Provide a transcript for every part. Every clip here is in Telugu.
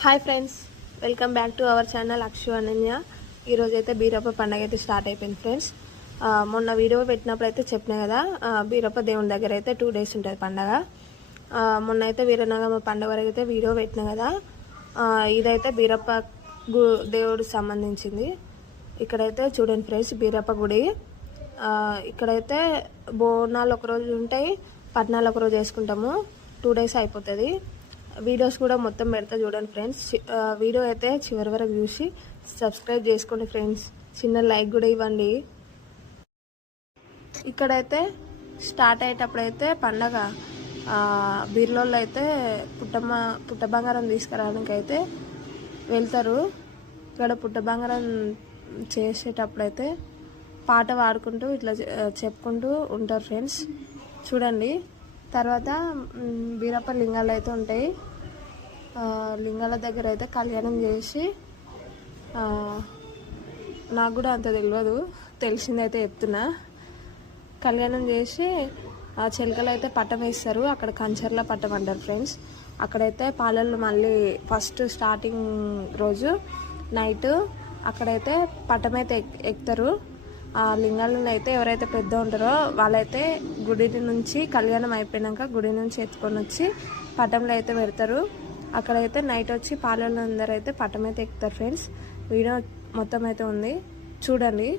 Hi friends, welcome back to our channel Akshu Ananya. ఈరోజైతే బీరప్ప పండగ అయితే స్టార్ట్ అయిపోయింది ఫ్రెండ్స్. మొన్న వీడియో పెట్టినప్పుడు అయితే చెప్పినా కదా, బీరప్ప దేవుని దగ్గర అయితే 2 days ఉంటుంది పండగ. మొన్న అయితే వీరనాగమ్మ పండగ వరకు అయితే వీడియో పెట్టినా కదా. ఇదైతే బీరప్ప దేవుడికి సంబంధించింది. ఇక్కడైతే చూడండి ఫ్రెండ్స్, బీరప్ప గుడి. ఇక్కడైతే బోనాలు ఒకరోజు ఉంటాయి, పట్నాలు ఒకరోజు వేసుకుంటాము. 2 days అయిపోతుంది. వీడియోస్ కూడా మొత్తం పెడతా చూడండి ఫ్రెండ్స్. వీడియో అయితే చివరి వరకు చూసి సబ్స్క్రైబ్ చేసుకోండి ఫ్రెండ్స్. చిన్న లైక్ కూడా ఇవ్వండి. ఇక్కడైతే స్టార్ట్ అయ్యేటప్పుడైతే పండగ బీర్లోళ్ళు అయితే పుట్ట బంగారం తీసుకురావడానికి అయితే వెళ్తారు. ఇక్కడ పుట్ట బంగారం చేసేటప్పుడైతే పాట పాడుకుంటూ ఇట్లా చెప్పుకుంటూ ఉంటారు ఫ్రెండ్స్. చూడండి. తర్వాత బీరప్ప లింగాలు అయితే ఉంటాయి. లింగాల దగ్గర అయితే కళ్యాణం చేసి, నాకు కూడా అంత తెలియదు, తెలిసిందైతే చెప్తున్నా. కళ్యాణం చేసి ఆ చిలకలు అయితే పట్టం వేస్తారు. అక్కడ కంచర్ల పట్టం అంటారు ఫ్రెండ్స్. అక్కడైతే పాలలు మళ్ళీ ఫస్ట్ స్టార్టింగ్ రోజు నైట్ అక్కడైతే పట్టం అయితే ఎక్కుతారు. ఆ లింగాలను అయితే ఎవరైతే పెద్ద ఉంటారో వాళ్ళైతే గుడి నుంచి కళ్యాణం అయిపోయినాక గుడి నుంచి ఎత్తుకొని వచ్చి పట్టంలో అయితే పెడతారు. అక్కడైతే నైట్ వచ్చి పాలలు అందరూ అయితే పట్టం అయితే ఎక్కుతారు ఫ్రెండ్స్. వీడియో మొత్తం అయితే ఉంది, చూడండి.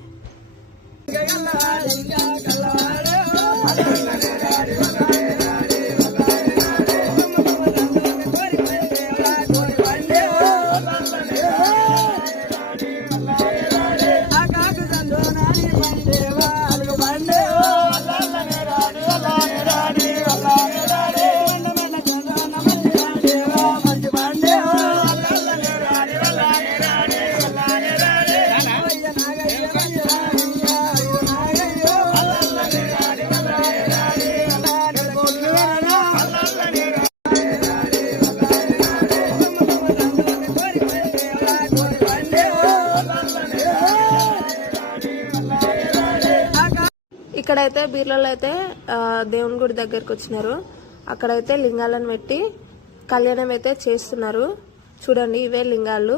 ఇక్కడైతే బీర్లలో అయితే దేవుని గుడి దగ్గరకు వచ్చినారు. అక్కడైతే లింగాలను పెట్టి కళ్యాణం అయితే చేస్తున్నారు. చూడండి, ఇవే లింగాలు.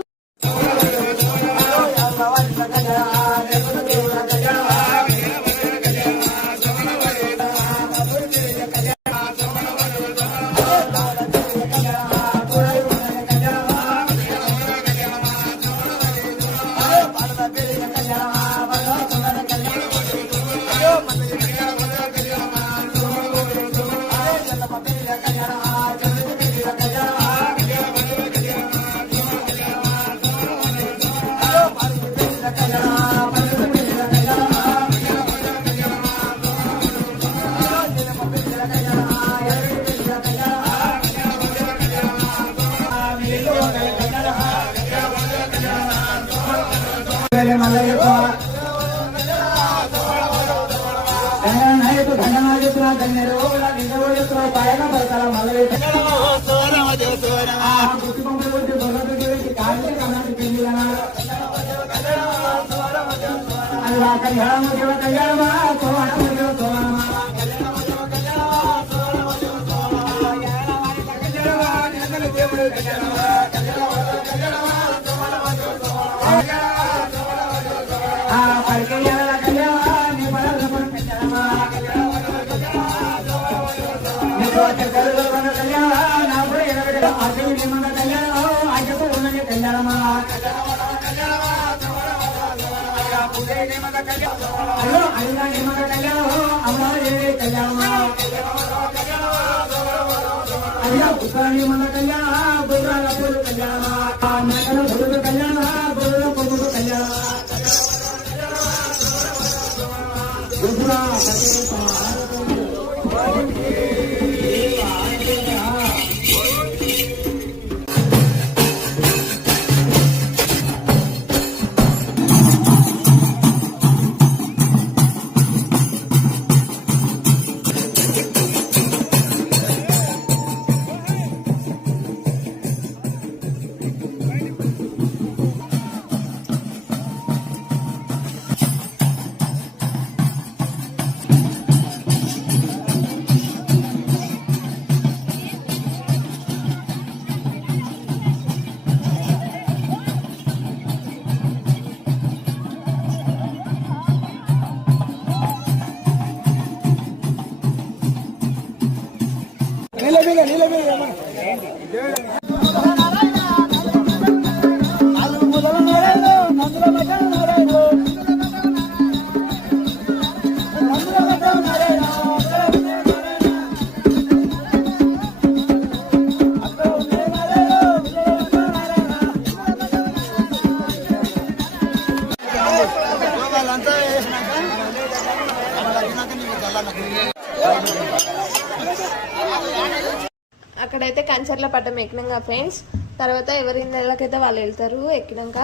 ఇక్కడైతే కంచర్ల పట్టం ఎక్కినాక ఫ్రెండ్స్, తర్వాత ఎవరి ఇళ్ళకైతే వాళ్ళు వెళ్తారు. ఎక్కినాక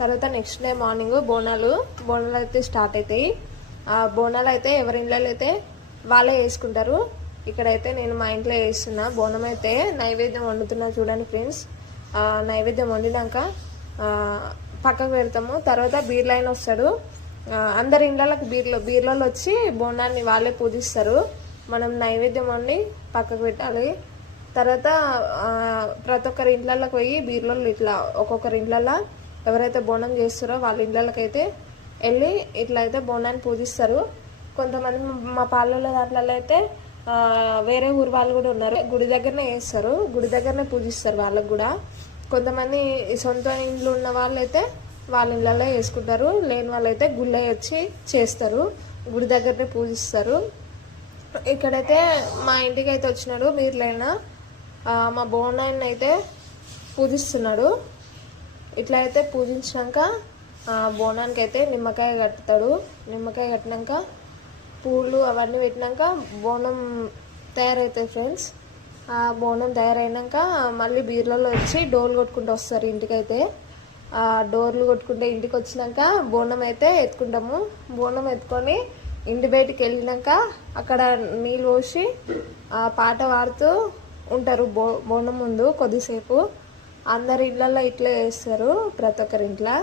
తర్వాత నెక్స్ట్ డే మార్నింగ్ బోనాలు అయితే స్టార్ట్ అవుతాయి. ఆ బోనాలు అయితే ఎవరి ఇళ్ళలో అయితే వాళ్ళే వేసుకుంటారు. ఇక్కడైతే నేను మా ఇంట్లో వేస్తున్నా. బోనం అయితే నైవేద్యం వండుతున్నా చూడండి ఫ్రెండ్స్. నైవేద్యం వండినాక పక్కకు పెడతాము. తర్వాత బీర్లైన వస్తాడు. అందరి ఇళ్ళకి బీర్లలో వచ్చి బోనాన్ని వాళ్ళే పూజిస్తారు. మనం నైవేద్యం వండి పక్కకు పెట్టాలి. తర్వాత ప్రతి ఒక్కరి ఇంట్లకి పోయి బీర్లలో ఇట్లా ఒక్కొక్కరి ఇళ్ళల్లో ఎవరైతే బోనం చేస్తారో వాళ్ళ ఇళ్ళకైతే వెళ్ళి ఇట్లా అయితే బోనాన్ని పూజిస్తారు. కొంతమంది మా పాలలో దాంట్లో అయితే వేరే ఊరు వాళ్ళు కూడా ఉన్నారు. గుడి దగ్గరనే వేస్తారు, గుడి దగ్గరనే పూజిస్తారు వాళ్ళకు కూడా. కొంతమంది సొంత ఇండ్లు ఉన్న వాళ్ళైతే వాళ్ళ ఇళ్ళల్లో వేసుకుంటారు. లేని వాళ్ళైతే గుళ్ళ వచ్చి చేస్తారు, గుడి దగ్గరనే పూజిస్తారు. ఇక్కడైతే మా ఇంటికి అయితే వచ్చినాడు బీర్లైనా, మా బోనాన్ని అయితే పూజిస్తున్నాడు. ఇట్లా అయితే పూజించినాక బోనానికి అయితే నిమ్మకాయ కట్టుతాడు. నిమ్మకాయ కట్టినాక పూలు అవన్నీ పెట్టినాక బోనం తయారవుతాయి ఫ్రెండ్స్. ఆ బోనం తయారైనాక మళ్ళీ బీర్లలో వచ్చి డోర్లు కొట్టుకుంటూ వస్తారు ఇంటికైతే. ఆ డోర్లు కొట్టుకుంటే ఇంటికి వచ్చినాక బోనం అయితే ఎత్తుకుంటాము. బోనం ఎత్తుకొని ఇంటి బయటికి వెళ్ళినాక అక్కడ నీళ్ళు పోసి పాట పాడుతూ ఉంటారు బోనం ముందు కొద్దిసేపు. అందరి ఇళ్ళల్లో ఇట్లా వేస్తారు, ప్రతి ఒక్కరి ఇంట్లో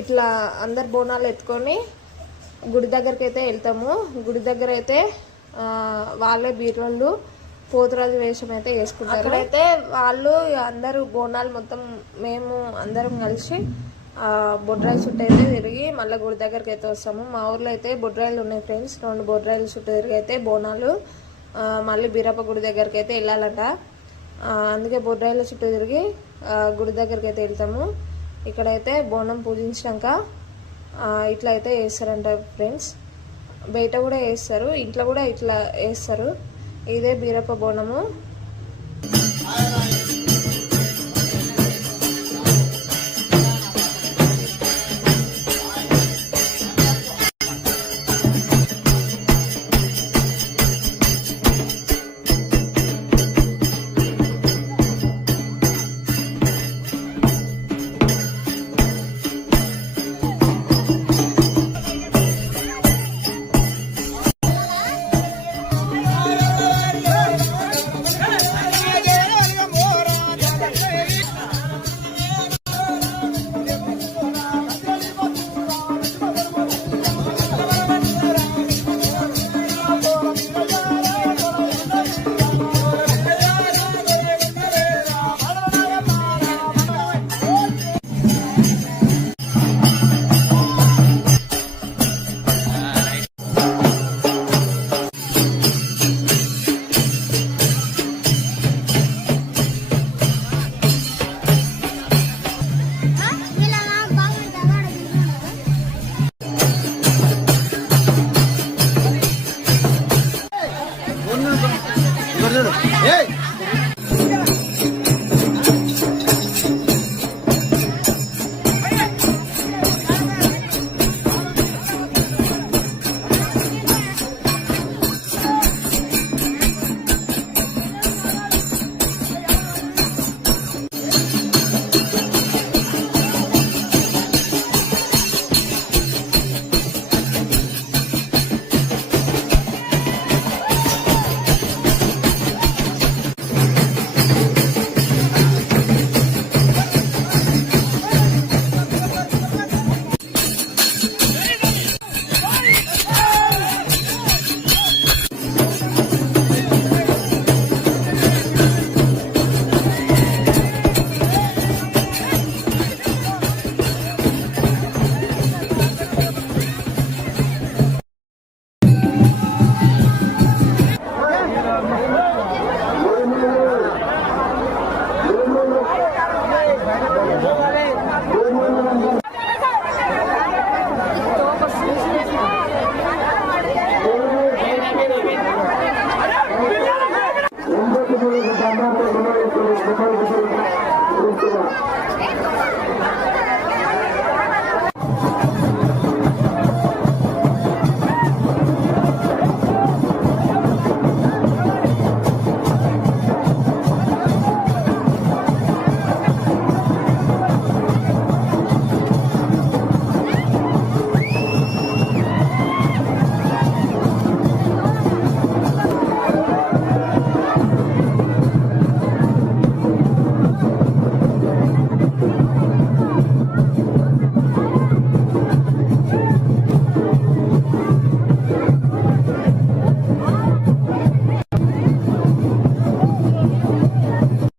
ఇట్లా అందరు బోనాలు ఎత్తుకొని గుడి దగ్గరికి అయితే వెళ్తాము. గుడి దగ్గర అయితే వాళ్ళే బీర్వాళ్ళు పోతురాజు వేషం అయితే వేసుకుంటారు. అక్కడైతే వాళ్ళు అందరూ బోనాలు మొత్తం మేము అందరం కలిసి బొడ్రాయిల చుట్టూ అయితే తిరిగి మళ్ళీ గుడి దగ్గరికి అయితే వస్తాము. మా ఊర్లో అయితే బొడ్రాయిలు ఉన్నాయి ఫ్రెండ్స్. 2 బొడ్రాయిల చుట్టూ తిరిగి అయితే బోనాలు మళ్ళీ బీరప్ప గుడి దగ్గరికి అయితే వెళ్ళాలంట. అందుకే బొడ్రాయిల చుట్టూ తిరిగి గుడి దగ్గరికి అయితే వెళ్తాము. ఇక్కడైతే బోనం పూజించాక ఇట్లా అయితే వేస్తారంట ఫ్రెండ్స్. బయట కూడా వేస్తారు, ఇంట్లో కూడా ఇట్లా వేస్తారు. ఇదే బీరప్ప బోనము.